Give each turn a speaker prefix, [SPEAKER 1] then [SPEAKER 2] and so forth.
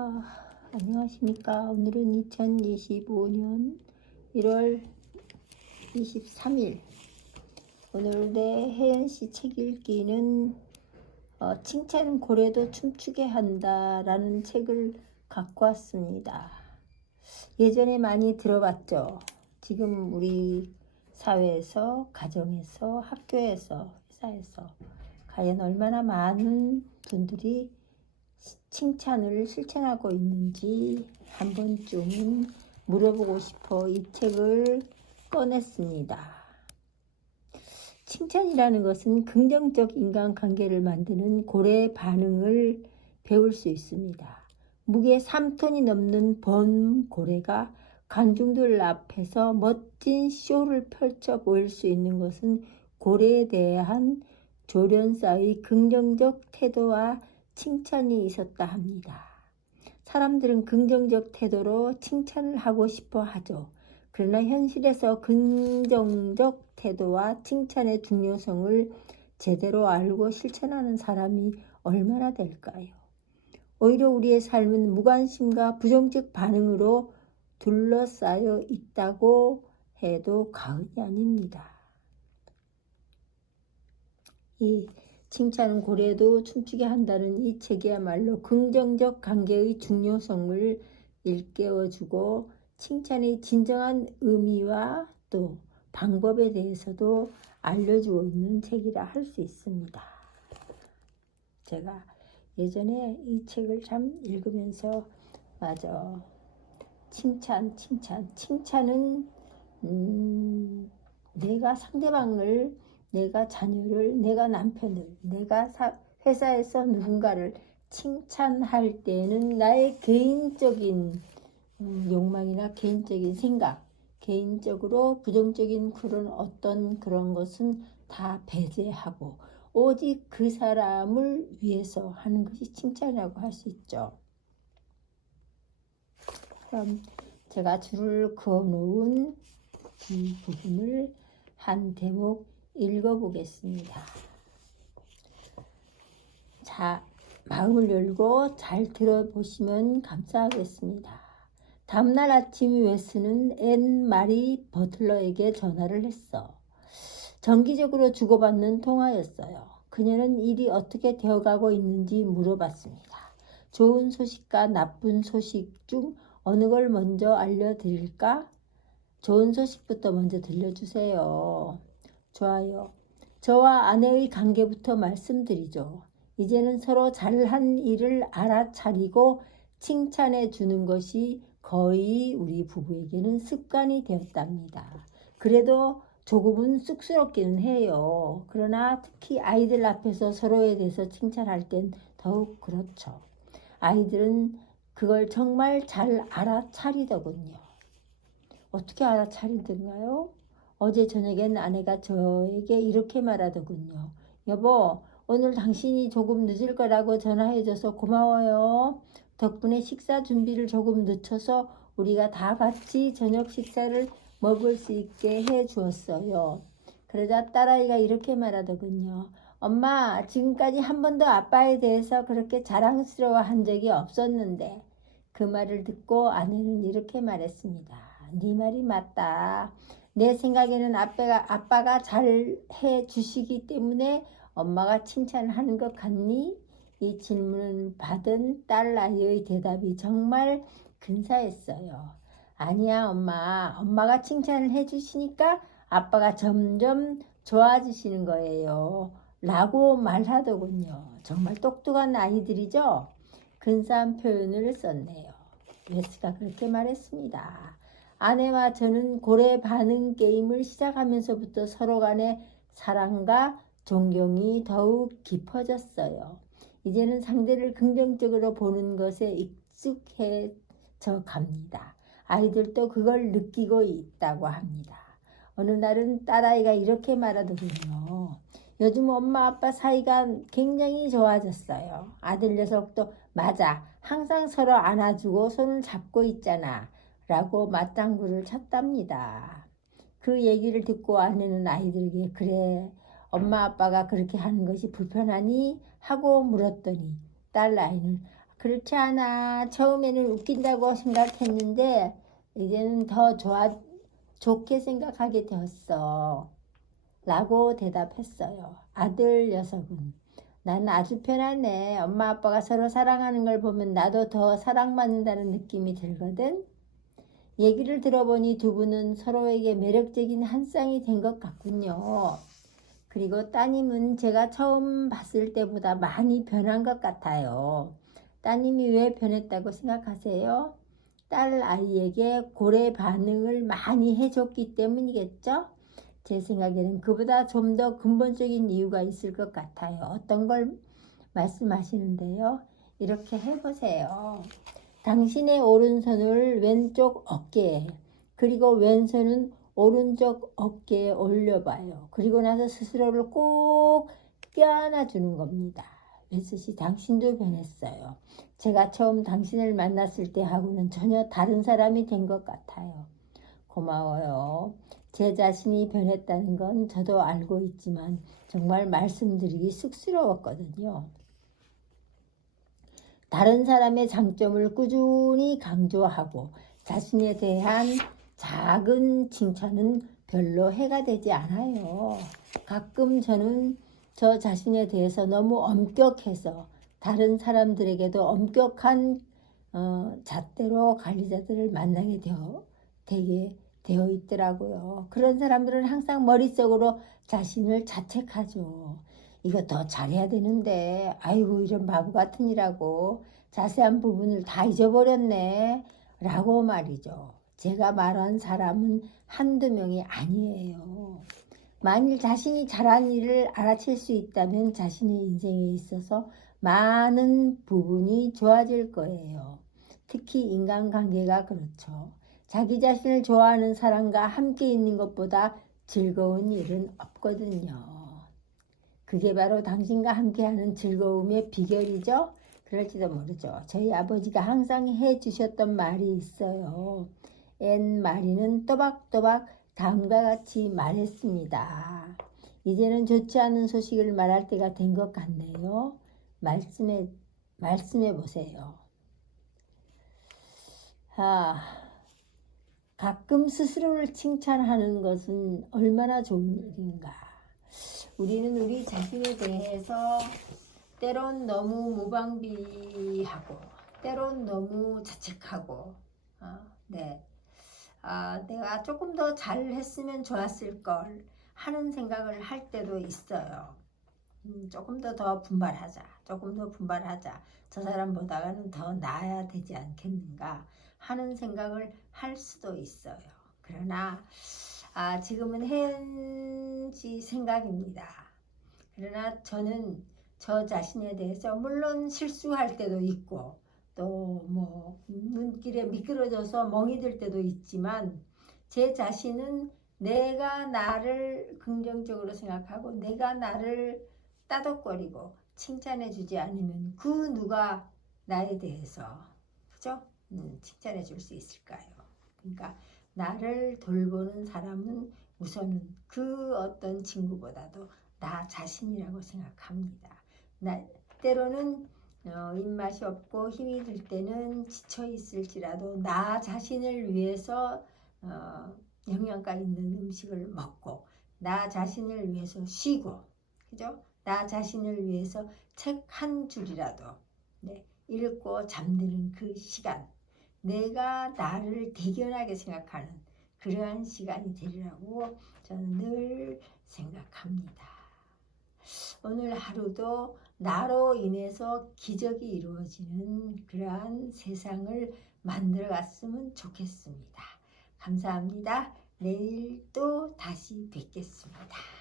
[SPEAKER 1] 아, 안녕하십니까. 오늘은 2025년 1월 23일. 오늘 내 혜연 씨 책 읽기는 어, 칭찬 고래도 춤추게 한다라는 책을 갖고 왔습니다. 예전에 많이 들어봤죠. 지금 우리 사회에서, 가정에서, 학교에서, 회사에서 과연 얼마나 많은 분들이 칭찬을 실천하고 있는지 한 번쯤 물어보고 싶어 이 책을 꺼냈습니다. 칭찬이라는 것은 긍정적 인간관계를 만드는 고래 반응을 배울 수 있습니다. 무게 3톤이 넘는 범 고래가 관중들 앞에서 멋진 쇼를 펼쳐 보일 수 있는 것은 고래에 대한 조련사의 긍정적 태도와 칭찬이 있었다 합니다. 사람들은 긍정적 태도로 칭찬을 하고 싶어 하죠. 그러나 현실에서 긍정적 태도와 칭찬의 중요성을 제대로 알고 실천하는 사람이 얼마나 될까요? 오히려 우리의 삶은 무관심과 부정적 반응으로 둘러싸여 있다고 해도 과언이 아닙니다. 이 칭찬 고래도 춤추게 한다는 이 책이야말로 긍정적 관계의 중요성을 일깨워주고 칭찬의 진정한 의미와 또 방법에 대해서도 알려주고 있는 책이라 할 수 있습니다. 제가 예전에 이 책을 참 읽으면서 맞아 칭찬 칭찬 칭찬은 음, 내가 상대방을 내가 자녀를, 내가 남편을, 내가 사, 회사에서 누군가를 칭찬할 때는 나의 개인적인 음, 욕망이나 개인적인 생각, 개인적으로 부정적인 그런 어떤 그런 것은 다 배제하고 오직 그 사람을 위해서 하는 것이 칭찬이라고 할 수 있죠. 그럼 제가 줄을 그어 놓은 이 부분을 한 대목 읽어보겠습니다. 자, 마음을 열고 잘 들어보시면 감사하겠습니다. 다음날 아침 웨스는 앤 마리 버틀러에게 전화를 했어. 정기적으로 주고받는 통화였어요. 그녀는 일이 어떻게 되어가고 있는지 물어봤습니다. 좋은 소식과 나쁜 소식 중 어느 걸 먼저 알려드릴까? 좋은 소식부터 먼저 들려주세요. 좋아요. 저와 아내의 관계부터 말씀드리죠. 이제는 서로 잘한 일을 알아차리고 칭찬해 주는 것이 거의 우리 부부에게는 습관이 되었답니다. 그래도 조금은 쑥스럽기는 해요. 그러나 특히 아이들 앞에서 서로에 대해서 칭찬할 땐 더욱 그렇죠. 아이들은 그걸 정말 잘 알아차리더군요. 어떻게 알아차리던가요? 어제 저녁엔 아내가 저에게 이렇게 말하더군요. 여보, 오늘 당신이 조금 늦을 거라고 전화해줘서 고마워요. 덕분에 식사 준비를 조금 늦춰서 우리가 다 같이 저녁 식사를 먹을 수 있게 해 주었어요. 그러자 딸아이가 이렇게 말하더군요. 엄마, 지금까지 한 번도 아빠에 대해서 그렇게 자랑스러워 한 적이 없었는데. 그 말을 듣고 아내는 이렇게 말했습니다. 네 말이 맞다. 내 생각에는 아빠가, 아빠가 잘 해 주시기 때문에 엄마가 칭찬하는 것 같니? 이 질문을 받은 딸 아이의 대답이 정말 근사했어요. 아니야, 엄마. 엄마가 칭찬을 해주시니까 아빠가 점점 좋아지시는 거예요. 라고 말하더군요. 정말 똑똑한 아이들이죠? 근사한 표현을 썼네요. 웨스가 그렇게 말했습니다. 아내와 저는 고래 반응 게임을 시작하면서부터 서로 간의 사랑과 존경이 더욱 깊어졌어요. 이제는 상대를 긍정적으로 보는 것에 익숙해져 갑니다. 아이들도 그걸 느끼고 있다고 합니다. 어느 날은 딸아이가 이렇게 말하더군요. 요즘 엄마 아빠 사이가 굉장히 좋아졌어요. 아들 녀석도 맞아. 항상 서로 안아주고 손을 잡고 있잖아. 라고 맞장구를 쳤답니다. 그 얘기를 듣고 아내는 아이들에게 그래 엄마 아빠가 그렇게 하는 것이 불편하니 하고 물었더니 딸 아이는 그렇지 않아. 처음에는 웃긴다고 생각했는데 이제는 더 좋아 좋게 생각하게 되었어. 라고 대답했어요. 아들 녀석은 난 아주 편하네. 엄마 아빠가 서로 사랑하는 걸 보면 나도 더 사랑받는다는 느낌이 들거든. 얘기를 들어보니 두 분은 서로에게 매력적인 한 쌍이 된 것 같군요. 그리고 따님은 제가 처음 봤을 때보다 많이 변한 것 같아요. 따님이 왜 변했다고 생각하세요? 딸 아이에게 고래 반응을 많이 해줬기 때문이겠죠? 제 생각에는 그보다 좀 더 근본적인 이유가 있을 것 같아요. 어떤 걸 말씀하시는데요? 이렇게 해보세요. 당신의 오른손을 왼쪽 어깨에, 그리고 왼손은 오른쪽 어깨에 올려봐요. 그리고 나서 스스로를 꼭 껴안아주는 겁니다. 웨스시 당신도 변했어요. 제가 처음 당신을 만났을 때 하고는 전혀 다른 사람이 된 것 같아요. 고마워요. 제 자신이 변했다는 건 저도 알고 있지만 정말 말씀드리기 쑥스러웠거든요. 다른 사람의 장점을 꾸준히 강조하고 자신에 대한 작은 칭찬은 별로 해가 되지 않아요. 가끔 저는 저 자신에 대해서 너무 엄격해서 다른 사람들에게도 엄격한 어, 잣대로 관리자들을 만나게 되어 되게 되어 있더라고요. 그런 사람들은 항상 머릿속으로 자신을 자책하죠. 이거 더 잘해야 되는데, 아이고, 이런 바보 같은 이라고 자세한 부분을 다 잊어버렸네. 라고 말이죠. 제가 말한 사람은 한두 명이 아니에요. 만일 자신이 잘한 일을 알아챌 수 있다면 자신의 인생에 있어서 많은 부분이 좋아질 거예요. 특히 인간관계가 그렇죠. 자기 자신을 좋아하는 사람과 함께 있는 것보다 즐거운 일은 없거든요. 그게 바로 당신과 함께하는 즐거움의 비결이죠. 그럴지도 모르죠. 저희 아버지가 항상 해 주셨던 말이 있어요. 앤 마리는 또박또박 다음과 같이 말했습니다. 이제는 좋지 않은 소식을 말할 때가 된 것 같네요. 말씀해 말씀해 보세요. 아, 가끔 스스로를 칭찬하는 것은 얼마나 좋은 일인가. 우리는 우리 자신에 대해서 때론 너무 무방비하고 때론 너무 자책하고 어, 네. 아, 내가 조금 더 잘했으면 좋았을 걸 하는 생각을 할 때도 있어요. 음, 조금 더 더 분발하자. 조금 더 분발하자. 저 사람보다는 더 나아야 되지 않겠는가 하는 생각을 할 수도 있어요. 그러나 아, 지금은 현지 생각입니다. 그러나 저는 저 자신에 대해서 물론 실수할 때도 있고 또 뭐 눈길에 미끄러져서 멍이 들 때도 있지만 제 자신은 내가 나를 긍정적으로 생각하고 내가 나를 따덕거리고 칭찬해 주지 않으면 그 누가 나에 대해서 그죠? 음, 칭찬해 줄 수 있을까요? 그러니까 나를 돌보는 사람은 우선은 그 어떤 친구보다도 나 자신이라고 생각합니다. 나, 때로는 어, 입맛이 없고 힘이 들 때는 지쳐 있을지라도 나 자신을 위해서 어, 영양가 있는 음식을 먹고 나 자신을 위해서 쉬고 그죠? 나 자신을 위해서 책 한 줄이라도 네, 읽고 잠드는 그 시간 내가 나를 대견하게 생각하는 그러한 시간이 되리라고 저는 늘 생각합니다. 오늘 하루도 나로 인해서 기적이 이루어지는 그러한 세상을 만들어 갔으면 좋겠습니다. 감사합니다. 내일 또 다시 뵙겠습니다.